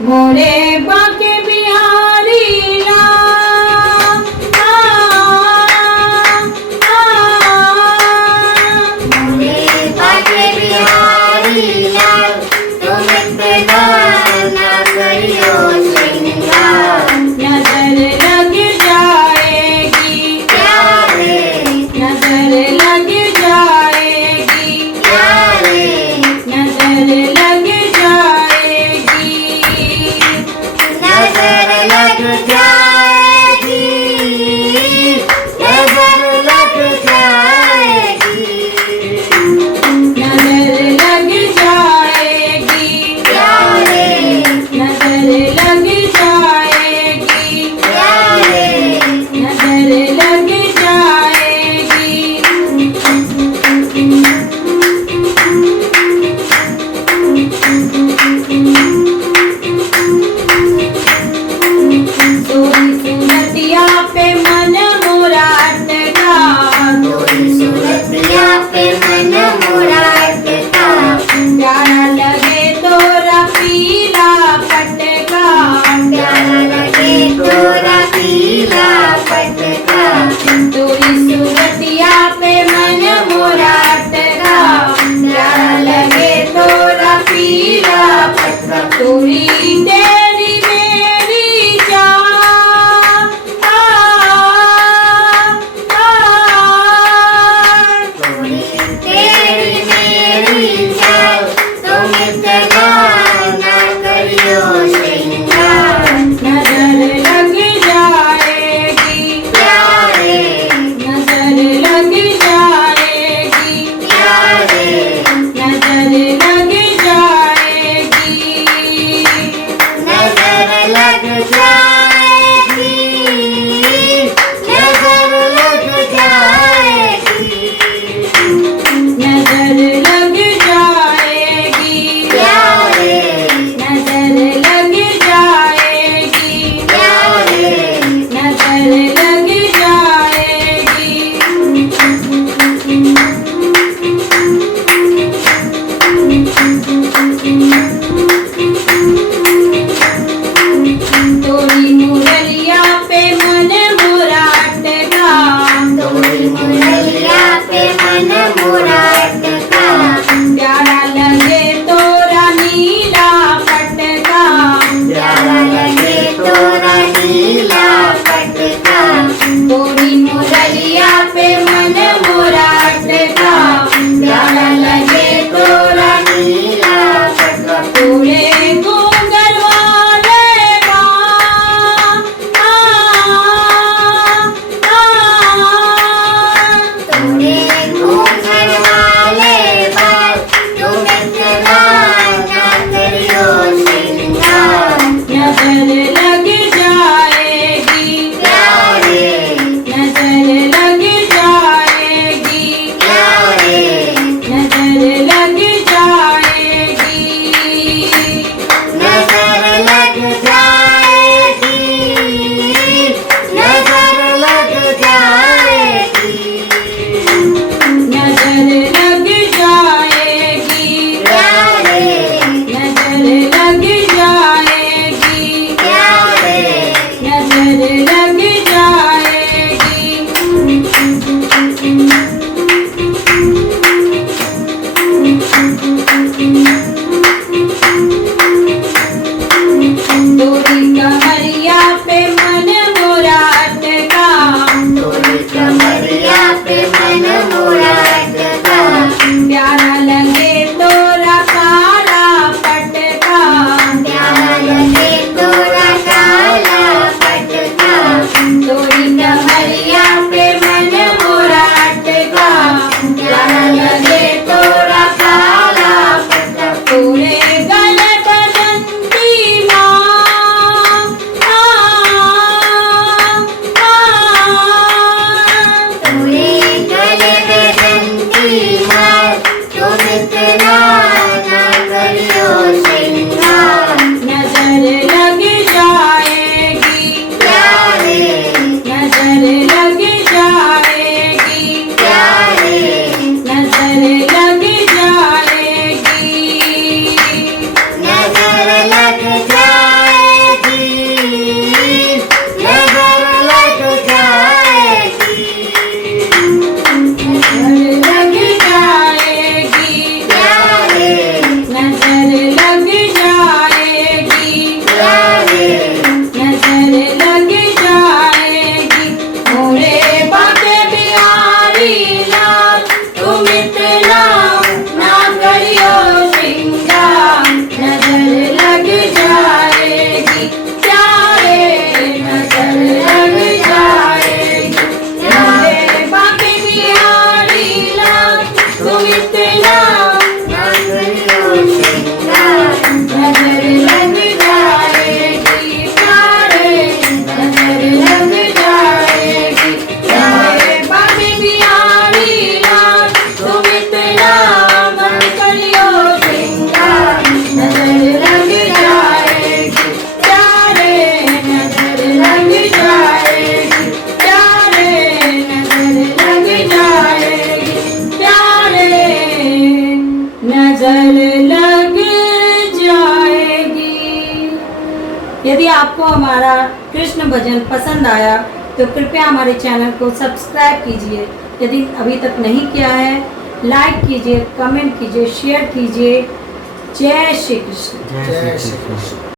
मोरे बाके बिहारी लाल मोरे बाके बिहारी लाल तुम इतना ना करियो श्रृंगार। नजर लग जाएगी प्यारे नजर लग जाएगी प्यारे नजर लग जाएगी नजर लग जाएगी नजर लग जाएगी नजर लग जाएगी प्यारे नजर लग जाएगी प्यारे नजर लग जाएगी सूरतिया पे मन मोरा अटका कोई सूरतिया पे मन मोरा अटका। प्यारा लगे तोरा पीला पटका प्यारा लगे तोरा पीला पटका। तोरी सूरतिया पे मन मोरा अटका प्यारा लगे तोरा पीला पटका तोरी तेरी मेरी जान थोड़ी तेरी मेरी जान तुम इतना ना करियो श्रृंगार। नजर लग जाएगी प्यारे नजर लग जाएगी प्यारे नजर लग जाएगी नजर लग जाएगी। यदि आपको हमारा कृष्ण भजन पसंद आया तो कृपया हमारे चैनल को सब्सक्राइब कीजिए। यदि अभी तक नहीं किया है, लाइक कीजिए, कमेंट कीजिए, शेयर कीजिए। जय श्री कृष्ण। जय श्री कृष्ण।